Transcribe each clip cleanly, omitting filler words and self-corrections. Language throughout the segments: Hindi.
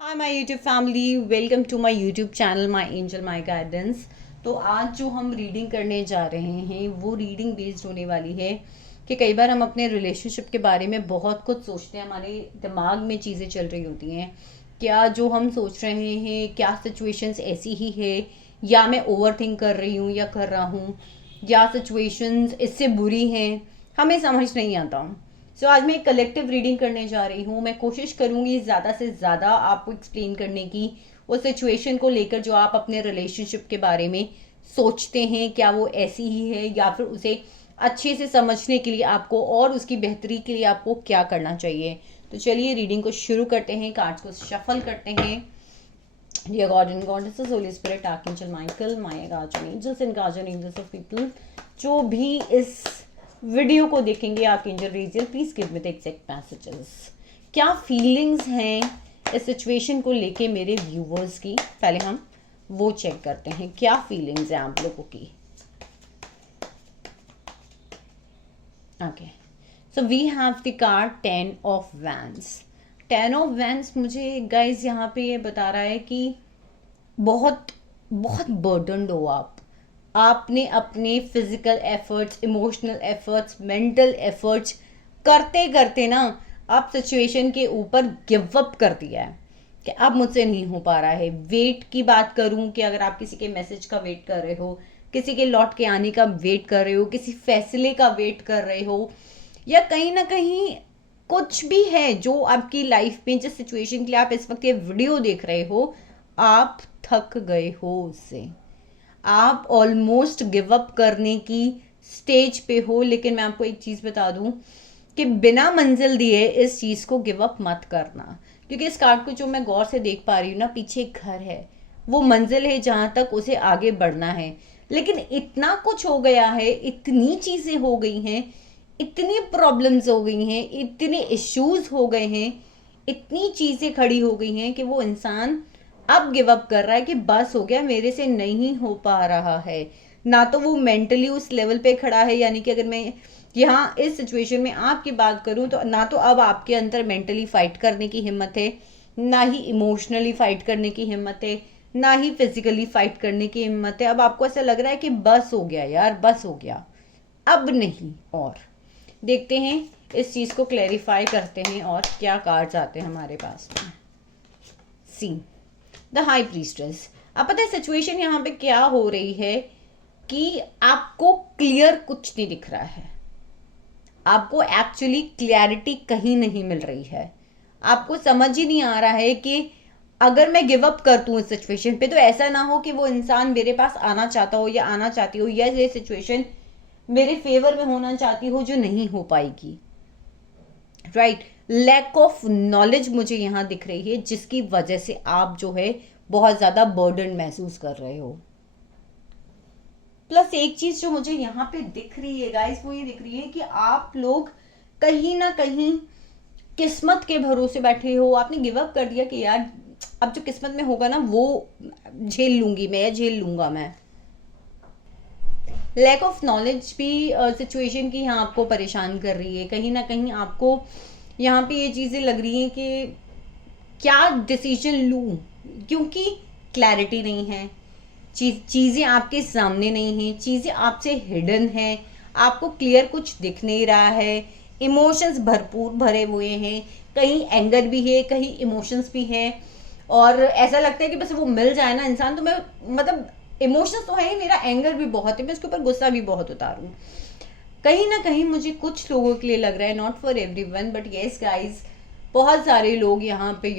Hi my YouTube family, welcome to my YouTube channel my angel my guidance. तो आज जो हम रीडिंग करने जा रहे हैं वो रीडिंग बेस्ड होने वाली है कि कई बार हम अपने रिलेशनशिप के बारे में बहुत कुछ सोचते हैं, हमारे दिमाग में चीज़ें चल रही होती हैं। क्या जो हम सोच रहे हैं, क्या सिचुएशंस ऐसी ही है, या मैं ओवर थिंक कर रही हूँ या कर रहा हूँ, या सिचुएशंस इससे बुरी हैं, हमें समझ नहीं आता। आज मैं एक कलेक्टिव रीडिंग करने जा रही हूँ। मैं कोशिश करूँगी ज़्यादा से ज़्यादा आपको एक्सप्लेन करने की उस सिचुएशन को लेकर जो आप अपने रिलेशनशिप के बारे में सोचते हैं, क्या वो ऐसी ही है या फिर उसे अच्छे से समझने के लिए आपको और उसकी बेहतरी के लिए आपको क्या करना चाहिए। तो चलिए रीडिंग को शुरू करते हैं, कार्ड्स को शफल करते हैं। Dear God and Goddesses, Holy Spirit, Archangel Michael, my guardian angels and guardian angels of people, जो भी इस वीडियो को देखेंगे, archangel Raziel, please give me the exact messages. क्या फीलिंग्स हैं इस सिचुएशन को लेके मेरे व्यूवर्स की, पहले हम वो चेक करते हैं। क्या फीलिंग्स हैं आप लोगों की? Okay, so we have the card 10 of wands. 10 of wands मुझे गाइज यहाँ पे ये बता रहा है कि बहुत बहुत बर्डनड हो आप। आपने अपने physical efforts, emotional efforts, mental efforts करते करते ना आप सिचुएशन के ऊपर गिव अप कर दिया है कि अब मुझसे नहीं हो पा रहा है। वेट की बात करूं कि अगर आप किसी के मैसेज का वेट कर रहे हो, किसी के लौट के आने का वेट कर रहे हो, किसी फैसले का वेट कर रहे हो, या कहीं ना कहीं कुछ भी है जो आपकी लाइफ में, जिस सिचुएशन के लिए आप इस वक्त ये वीडियो देख रहे हो, आप थक गए हो उससे। आप ऑलमोस्ट गिव अप करने की स्टेज पे हो। लेकिन मैं आपको एक चीज़ बता दूं कि बिना मंजिल दिए इस चीज़ को गिव अप मत करना, क्योंकि इस कार्ड को जो मैं गौर से देख पा रही हूँ ना, पीछे एक घर है, वो मंजिल है जहां तक उसे आगे बढ़ना है। लेकिन इतना कुछ हो गया है, इतनी चीज़ें हो गई हैं, इतनी प्रॉब्लम्स हो गई हैं, इतने इश्यूज हो गए हैं, इतनी चीज़ें खड़ी हो गई हैं कि वो इंसान अब गिव अप कर रहा है कि बस हो गया, मेरे से नहीं हो पा रहा है। ना तो वो मेंटली उस लेवल पे खड़ा है, यानी कि अगर मैं यहाँ इस सिचुएशन में आपकी बात करूँ तो ना तो अब आपके अंदर मेंटली फाइट करने की हिम्मत है, ना ही इमोशनली फाइट करने की हिम्मत है, ना ही फिजिकली फाइट करने की हिम्मत है। अब आपको ऐसा लग रहा है कि बस हो गया यार, बस हो गया, अब नहीं। और देखते हैं, इस चीज़ को क्लैरिफाई करते हैं और क्या कार्ड्स आते हैं हमारे पास में। See the high prestress. अब पता है सिचुएशन यहाँ पे क्या हो रही है कि आपको क्लियर कुछ नहीं दिख रहा है। आपको एक्चुअली क्लैरिटी कहीं नहीं मिल रही है। आपको समझ ही नहीं आ रहा है कि अगर मैं गिव अप कर दूं इस सिचुएशन पे तो ऐसा ना हो कि वो इंसान मेरे पास आना चाहता हो या आना चाहती हो, या ये सिचुएशन मेरे फेवर में होना चाहती हो जो नहीं हो पाएगी। राइट, लैक ऑफ नॉलेज मुझे यहाँ दिख रही है, जिसकी वजह से आप जो है बहुत ज्यादा बर्डन महसूस कर रहे हो। प्लस एक चीज जो मुझे यहाँ पे दिख रही है गाइस, वो ये दिख रही है कि आप लोग कहीं ना कहीं किस्मत के भरोसे बैठे हो। आपने गिव अप कर दिया कि यार अब जो किस्मत में होगा ना वो झेल लूंगी मैं, या झेल लूंगा मैं। लैक ऑफ नॉलेज भी सिचुएशन की यहाँ आपको परेशान कर रही है। कहीं ना कहीं आपको यहाँ पे ये चीज़ें लग रही हैं कि क्या डिसीजन लूँ, क्योंकि क्लैरिटी नहीं है, चीज़ें आपके सामने नहीं हैं, चीज़ें आपसे हिडन हैं, आपको क्लियर कुछ दिख नहीं रहा है। इमोशंस भरपूर भरे हुए हैं, कहीं एंगर भी है, कहीं इमोशंस भी है, और ऐसा लगता है कि बस वो मिल जाए ना इंसान तो मैं, मतलब इमोशंस तो है ही, मेरा एंगर भी बहुत है, मैं उसके ऊपर गुस्सा भी बहुत उतारूँ। कहीं ना कहीं मुझे कुछ लोगों के लिए लग रहा है, not for everyone but yes guys, बहुत सारे लोग यहाँ पे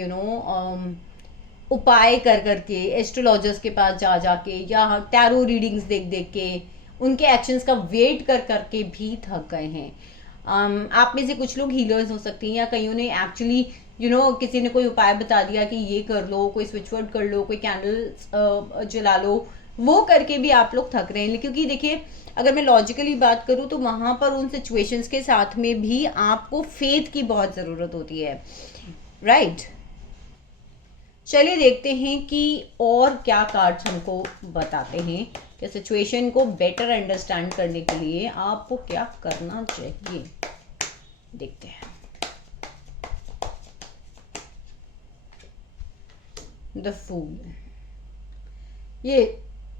उपाय कर करके, एस्ट्रोलॉजर्स के पास जा जाके, या टैरो रीडिंग्स देख देख के, उनके एक्शंस का वेट कर करके भी थक गए हैं। आप में से कुछ लोग हीलर्स हो सकती हैं, या कईयों ने एक्चुअली किसी ने कोई उपाय बता दिया कि ये कर लो, कोई स्विच वर्ड कर लो, कोई कैंडल जला लो, वो करके भी आप लोग थक रहे हैं। क्योंकि देखिए, अगर मैं लॉजिकली बात करूं तो वहां पर उन सिचुएशंस के साथ में भी आपको फेथ की बहुत ज़रूरत होती है। राइट, चलिए देखते हैं कि और क्या कार्ड्स हमको बताते हैं कि सिचुएशन को बेटर अंडरस्टैंड करने के लिए आपको क्या करना चाहिए। देखते हैं। द फूल, ये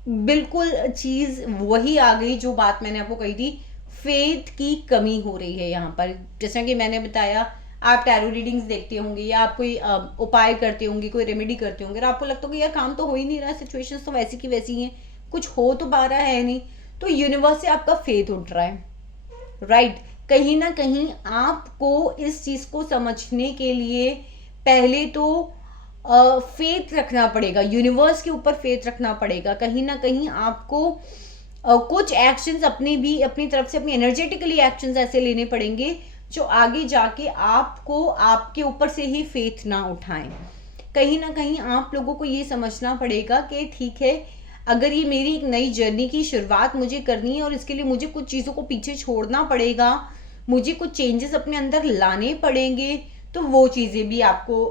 बिल्कुल चीज वही आ गई जो बात मैंने आपको कही थी, फेथ की कमी हो रही है यहाँ पर। जैसा कि मैंने बताया, आप टैरो रीडिंग्स देखते होंगे या आप कोई उपाय करते होंगे, कोई रेमेडी करते होंगे, और आपको लगता होगा यार काम तो हो ही नहीं रहा, सिचुएशंस तो वैसी की वैसी हैं, कुछ हो तो पा रहा है नहीं, तो यूनिवर्स से आपका फेथ उठ रहा है, राइट। कहीं ना कहीं आपको इस चीज को समझने के लिए पहले तो फेथ रखना पड़ेगा, यूनिवर्स के ऊपर फेथ रखना पड़ेगा। कहीं ना कहीं आपको कुछ एक्शंस अपने भी अपनी तरफ से, अपनी एनर्जेटिकली एक्शंस ऐसे लेने पड़ेंगे जो आगे जाके आपको आपके ऊपर से ही फेथ ना उठाएं। कहीं ना कहीं आप लोगों को ये समझना पड़ेगा कि ठीक है, अगर ये मेरी एक नई जर्नी की शुरुआत मुझे करनी है और इसके लिए मुझे कुछ चीज़ों को पीछे छोड़ना पड़ेगा, मुझे कुछ चेंजेस अपने अंदर लाने पड़ेंगे, तो वो चीज़ें भी आपको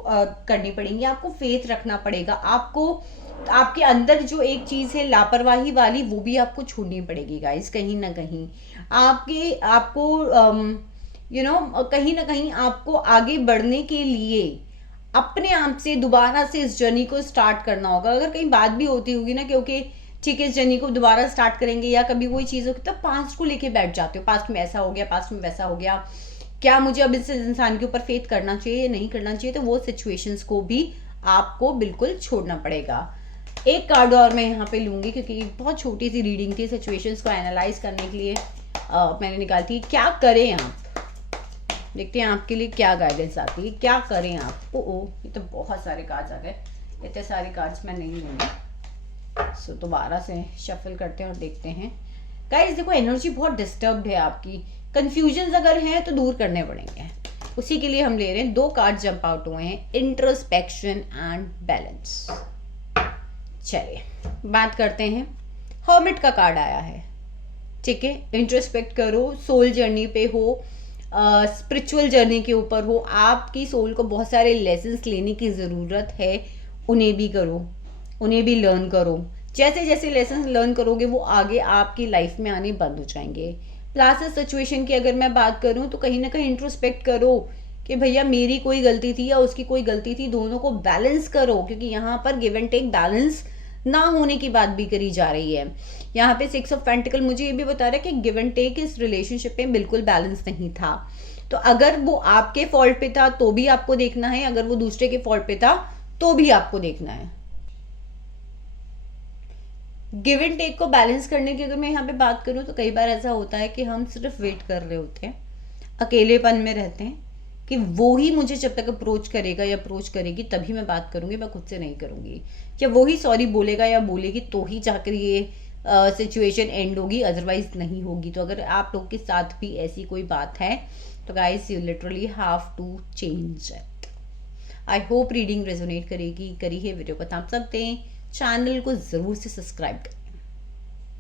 करनी पड़ेंगी। आपको फेथ रखना पड़ेगा, आपको आपके अंदर जो एक चीज़ है लापरवाही वाली, वो भी आपको छोड़नी पड़ेगी गाइस। कहीं ना कहीं आपको कहीं ना कहीं आपको आगे बढ़ने के लिए अपने आप से दोबारा से इस जर्नी को स्टार्ट करना होगा। अगर कहीं बात भी होती होगी ना, क्योंकि ठीक है इस जर्नी को दोबारा स्टार्ट करेंगे या कभी कोई चीज़ होगी, तो पास्ट को लेके बैठ जाते हो, पास्ट में ऐसा हो गया, पास्ट में वैसा हो गया, क्या मुझे अब इस इंसान के ऊपर फेथ करना चाहिए या नहीं करना चाहिए, तो वो सिचुएशंस को भी आपको बिल्कुल छोड़ना पड़ेगा। एक कार्ड और मैं यहाँ पे लूंगी, क्योंकि बहुत छोटी सी रीडिंग थी, सिचुएशंस को एनालाइज करने के लिए मैंने निकाली थी। क्या करें आप, देखते हैं आपके लिए क्या गाइडेंस आती है, क्या करें आप। ओ ये तो बहुत सारे कार्ड्स आ गए, इतने सारे कार्ड्स मैं नहीं लूँगी। सो दोबारा से शफल करते हैं और देखते हैं। गाइस देखो, एनर्जी बहुत डिस्टर्ब्ड है आपकी, कंफ्यूजन अगर हैं तो दूर करने पड़ेंगे, उसी के लिए हम ले रहे हैं। 2 कार्ड जंप आउट हुए हैं, इंट्रोस्पेक्शन एंड बैलेंस। चलिए बात करते हैं। हर्मिट का कार्ड आया है, ठीक है। इंट्रोस्पेक्ट करो, सोल जर्नी पे हो, स्पिरिचुअल जर्नी के ऊपर हो, आपकी सोल को बहुत सारे लेसन्स लेने की ज़रूरत है, उन्हें भी करो, उन्हें भी लर्न करो। जैसे जैसे लेसन्स लर्न करोगे वो आगे आपकी लाइफ में आने बंद हो जाएंगे। प्लस सिचुएशन की अगर मैं बात करूं तो कहीं ना कहीं इंट्रोस्पेक्ट करो कि भैया मेरी कोई गलती थी या उसकी कोई गलती थी, दोनों को बैलेंस करो, क्योंकि यहाँ पर गिव एंड टेक बैलेंस ना होने की बात भी करी जा रही है। यहाँ पे 6 ऑफ पेंटिकल मुझे ये भी बता रहा है कि गिव एंड टेक इस रिलेशनशिप में बिल्कुल बैलेंस नहीं था। तो अगर वो आपके फॉल्ट पे था तो भी आपको देखना है, अगर वो दूसरे के फॉल्ट पे था तो भी आपको देखना है। गिव एंड टेक को बैलेंस करने की अगर मैं यहाँ पे बात करूँ तो कई बार ऐसा होता है कि हम सिर्फ वेट कर रहे होते हैं, अकेलेपन में रहते हैं कि वो ही मुझे जब तक अप्रोच करेगा या अप्रोच करेगी तभी मैं बात करूंगी, मैं खुद से नहीं करूंगी, या वो ही सॉरी बोलेगा या बोलेगी तो ही जाकर ये सिचुएशन एंड होगी, अदरवाइज नहीं होगी। तो अगर आप लोग के साथ भी ऐसी कोई बात है तो guys you literally have to change it. I hope reading resonate करेगी, करी है वीडियो को थम्स अप दें, चैनल को ज़रूर से सब्सक्राइब करें।